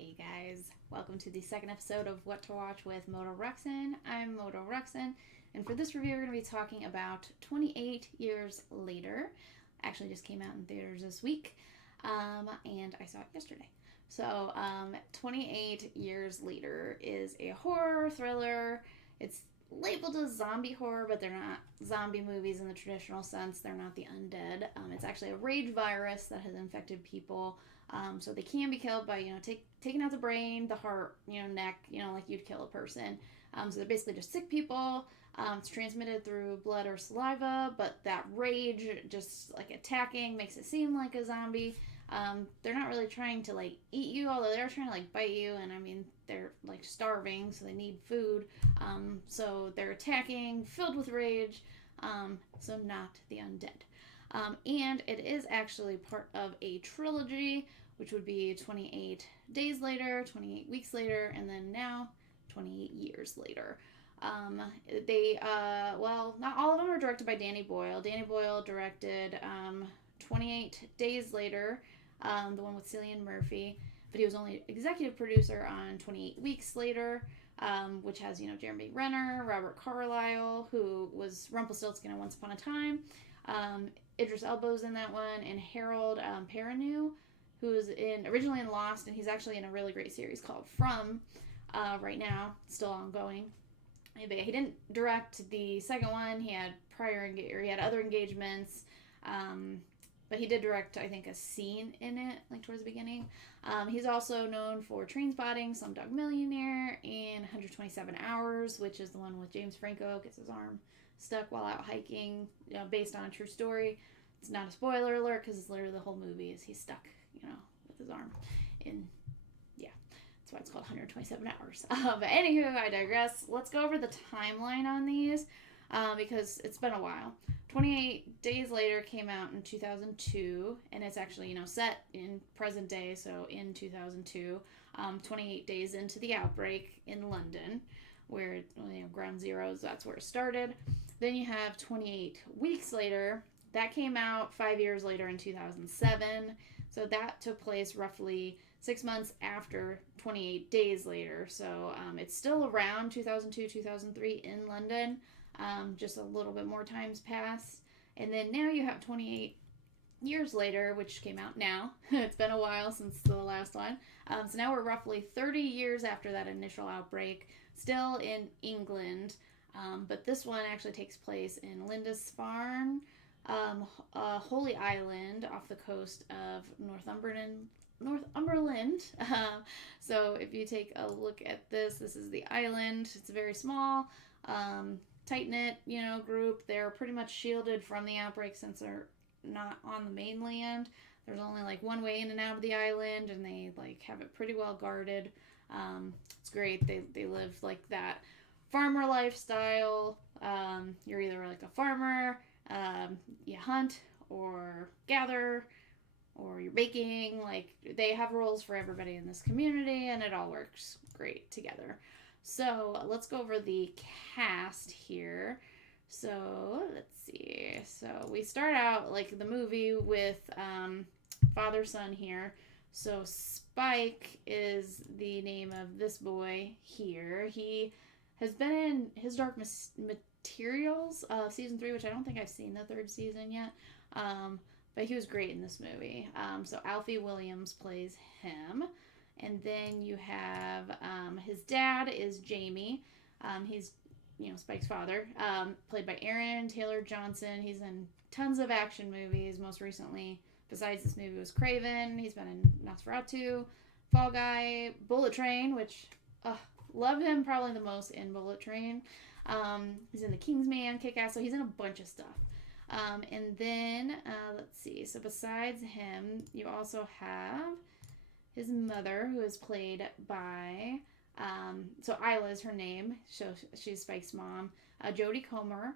Hey guys, welcome to the second episode of What to Watch with MotoRuxin. I'm MotoRuxin, and for this review, we're going to be talking about 28 Years Later. Actually, just came out in theaters this week, and I saw it yesterday. So, 28 Years Later is a horror thriller. It's labeled as zombie horror, but they're not zombie movies in the traditional sense. They're not the undead. It's actually a rage virus that has infected people. So they can be killed by, taking out the brain, the heart, neck, like you'd kill a person. So they're basically just sick people. It's transmitted through blood or saliva, but that rage, just like attacking, makes it seem like a zombie. They're not really trying to like eat you, although they're trying to like bite you, and I mean they're like starving, so they need food. So they're attacking, filled with rage. So not the undead. And it is actually part of a trilogy, which would be 28 Days Later, 28 Weeks Later, and then now 28 Years Later. Not all of them are directed by Danny Boyle. Danny Boyle directed 28 Days Later, the one with Cillian Murphy, but he was only executive producer on 28 Weeks Later, which has, Jeremy Renner, Robert Carlyle, who was Rumpelstiltskin in Once Upon a Time. Idris Elba's in that one, and Harold Perrineau, who's originally in Lost, and he's actually in a really great series called From, right now, still ongoing. But he didn't direct the second one. He had other engagements, but he did direct, I think, a scene in it, like towards the beginning. He's also known for Trainspotting, Slumdog Millionaire, and 127 Hours, which is the one with James Franco gets his arm stuck while out hiking, based on a true story. It's not a spoiler alert because it's literally the whole movie is he's stuck, with his arm in, that's why it's called 127 Hours. But anywho, I digress. Let's go over the timeline on these because it's been a while. 28 Days Later came out in 2002, and it's actually, set in present day, so in 2002, 28 days into the outbreak in London, where, ground zeros, that's where it started. Then you have 28 Weeks Later. That came out 5 years later in 2007. So that took place roughly 6 months after 28 Days Later. So it's still around 2002, 2003 in London. Just a little bit more times pass. And then now you have 28 Years Later, which came out now. It's been a while since the last one. So now we're roughly 30 years after that initial outbreak, still in England. But this one actually takes place in Lindisfarne, Holy Island off the coast of Northumberland. So if you take a look at this is the island. It's very small, tight-knit, group. They're pretty much shielded from the outbreak since they're not on the mainland. There's only like one way in and out of the island, and they like have it pretty well guarded. It's great. They live like that farmer lifestyle. You're either like a farmer, you hunt or gather, or you're baking. Like, they have roles for everybody in this community, and it all works great together. So let's go over the cast here. So let's see. So we start out like the movie with father-son here. So Spike is the name of this boy here. He has been in His Dark Materials, season 3, which I don't think I've seen the third season yet. But he was great in this movie. So Alfie Williams plays him. And then you have his dad is Jamie. He's, Spike's father, played by Aaron Taylor Johnson. He's in tons of action movies. Most recently, besides this movie, was Craven. He's been in Nosferatu, Fall Guy, Bullet Train, which, love him probably the most in Bullet Train. He's in The Kingsman, Kick-Ass, so he's in a bunch of stuff. And then, let's see, so besides him, you also have his mother, who is played by, so Isla is her name, so she's Spike's mom, Jodie Comer.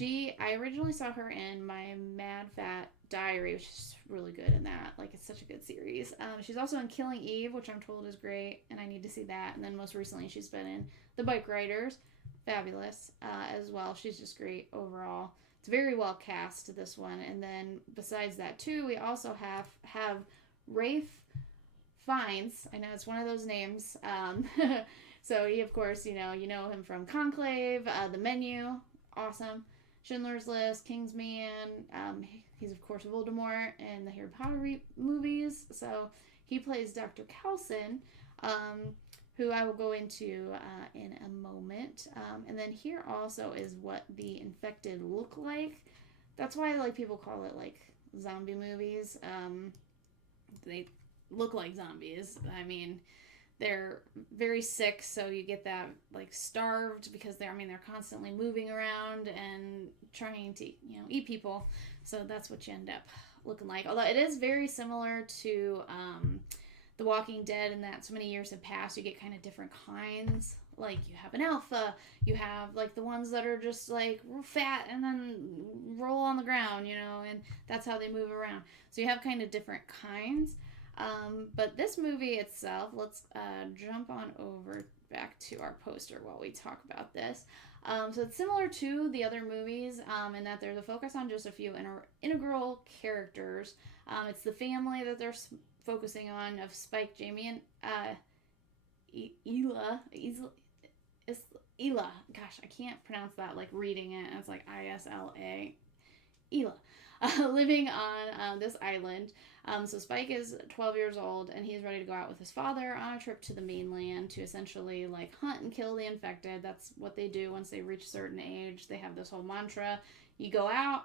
I originally saw her in My Mad Fat Diary, which is really good in that. Like, it's such a good series. She's also in Killing Eve, which I'm told is great, and I need to see that. And then most recently, she's been in The Bike Riders, fabulous, as well. She's just great overall. It's very well cast, this one. And then besides that, too, we also have Rafe Fiennes. I know it's one of those names. So he, of course, you know him from Conclave, The Menu, awesome. Schindler's List, Kingsman. He's of course Voldemort in the Harry Potter movies. So he plays Dr. Kelson, who I will go into in a moment. And then here also is what the infected look like. That's why like people call it like zombie movies. They look like zombies. I mean, they're very sick, so you get that like starved because they're constantly moving around and trying to eat people. So that's what you end up looking like. Although it is very similar to The Walking Dead in that so many years have passed, you get kind of different kinds. Like you have an alpha, you have like the ones that are just like fat and then roll on the ground, and that's how they move around. So you have kind of different kinds. But this movie itself, let's jump on over back to our poster while we talk about this. So it's similar to the other movies in that there's a focus on just a few integral characters. It's the family that they're focusing on of Spike, Jamie, and Ela. Gosh, I can't pronounce that like reading it. It's like Isla. Ela. Living on this island. So Spike is 12 years old and he's ready to go out with his father on a trip to the mainland to essentially like hunt and kill the infected. That's what they do once they reach a certain age. They have this whole mantra. You go out.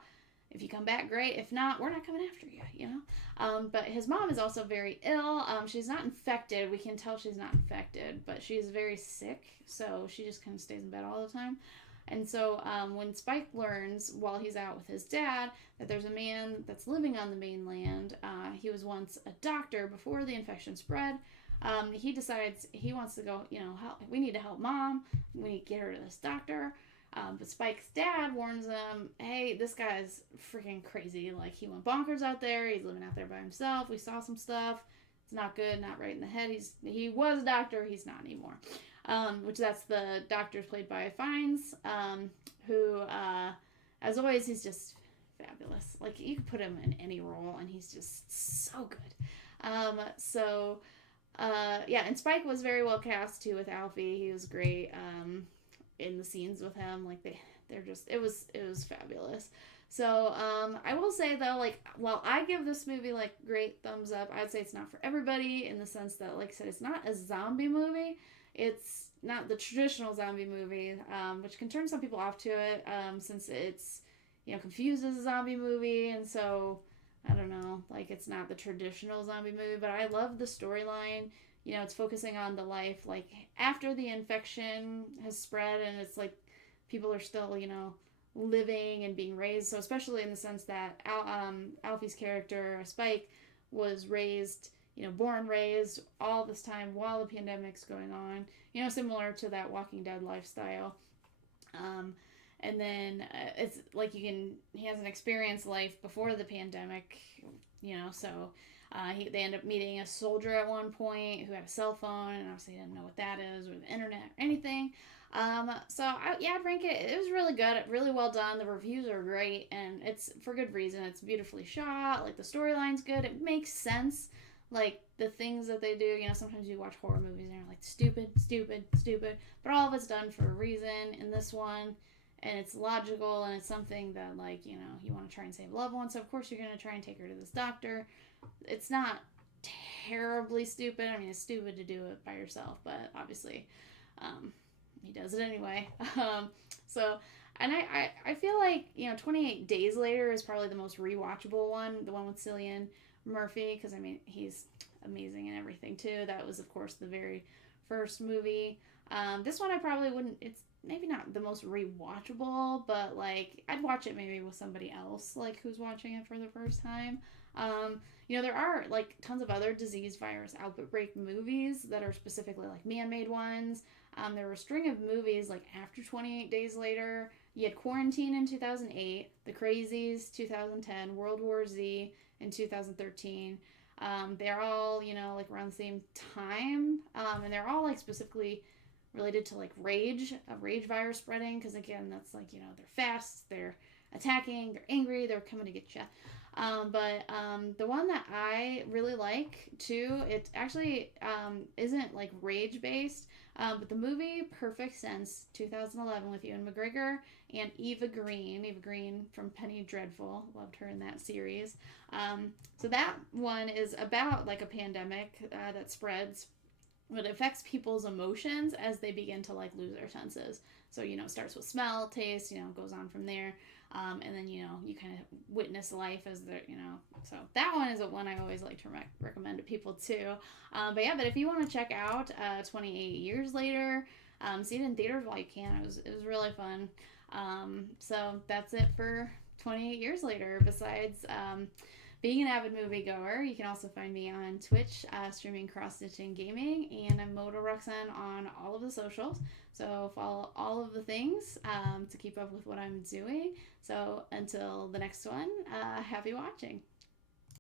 If you come back, great. If not, we're not coming after you, But his mom is also very ill. She's not infected. We can tell she's not infected, but she's very sick. So she just kind of stays in bed all the time. And so when Spike learns while he's out with his dad that there's a man that's living on the mainland, he was once a doctor before the infection spread. He decides he wants to go, help. We need to help mom. We need to get her to this doctor. But Spike's dad warns him, hey, this guy's freaking crazy. Like, he went bonkers out there. He's living out there by himself. We saw some stuff. It's not good, not right in the head. He was a doctor. He's not anymore. Which that's the doctor's played by Fiennes, who, as always, he's just fabulous. Like, you could put him in any role, and he's just so good. And Spike was very well cast, too, with Alfie. He was great, in the scenes with him. Like, it was fabulous. So, I will say, though, like, while I give this movie, like, great thumbs up, I'd say it's not for everybody in the sense that, like I said, it's not a zombie movie. It's not the traditional zombie movie, which can turn some people off to it, since it's, confuses a zombie movie, and so, I don't know, like, it's not the traditional zombie movie, but I love the storyline. It's focusing on the life, like, after the infection has spread, and it's, like, people are still, living and being raised, so especially in the sense that Alfie's character, Spike, was raised, born, raised, all this time while the pandemic's going on, similar to that Walking Dead lifestyle. And then it's like he has an experienced life before the pandemic, so they end up meeting a soldier at one point who had a cell phone, and obviously didn't know what that is, or the internet, or anything. I'd rank it. It was really good, really well done. The reviews are great, and it's for good reason. It's beautifully shot. Like, the storyline's good. It makes sense. Like, the things that they do, sometimes you watch horror movies and you're like, stupid, but all of it's done for a reason in this one, and it's logical, and it's something that, like, you want to try and save a loved one, so of course you're going to try and take her to this doctor. It's not terribly stupid. I mean, it's stupid to do it by yourself, but obviously, he does it anyway. And I feel like, 28 Days Later is probably the most rewatchable one, the one with Cillian Murphy, because, I mean, he's amazing in everything, too. That was, of course, the very first movie. This one I probably wouldn't, it's maybe not the most rewatchable, but, like, I'd watch it maybe with somebody else, like, who's watching it for the first time. There are, like, tons of other disease virus outbreak movies that are specifically, like, man-made ones. There were a string of movies, like, after 28 Days Later. You had Quarantine in 2008, The Crazies, 2010, World War Z in 2013. They're all, like, around the same time. And they're all, like, specifically related to, like, rage virus spreading. Because, again, that's, like, they're fast, they're attacking, they're angry, they're coming to get you. But the one that I really like too, it actually isn't like rage based, but the movie Perfect Sense 2011 with Ewan McGregor and Eva Green from Penny Dreadful. Loved her in that series. So that one is about like a pandemic that spreads, but it affects people's emotions as they begin to like lose their senses. So it starts with smell, taste, goes on from there. And then you kind of witness life as they're. So that one is one I always like to recommend to people too. But if you want to check out 28 Years Later, see it in theaters while you can. It was really fun. So that's it for 28 Years Later. Besides being an avid moviegoer, you can also find me on Twitch, streaming cross-stitching gaming, and I'm MotoRuxin on all of the socials. So follow all of the things to keep up with what I'm doing. So until the next one, happy watching.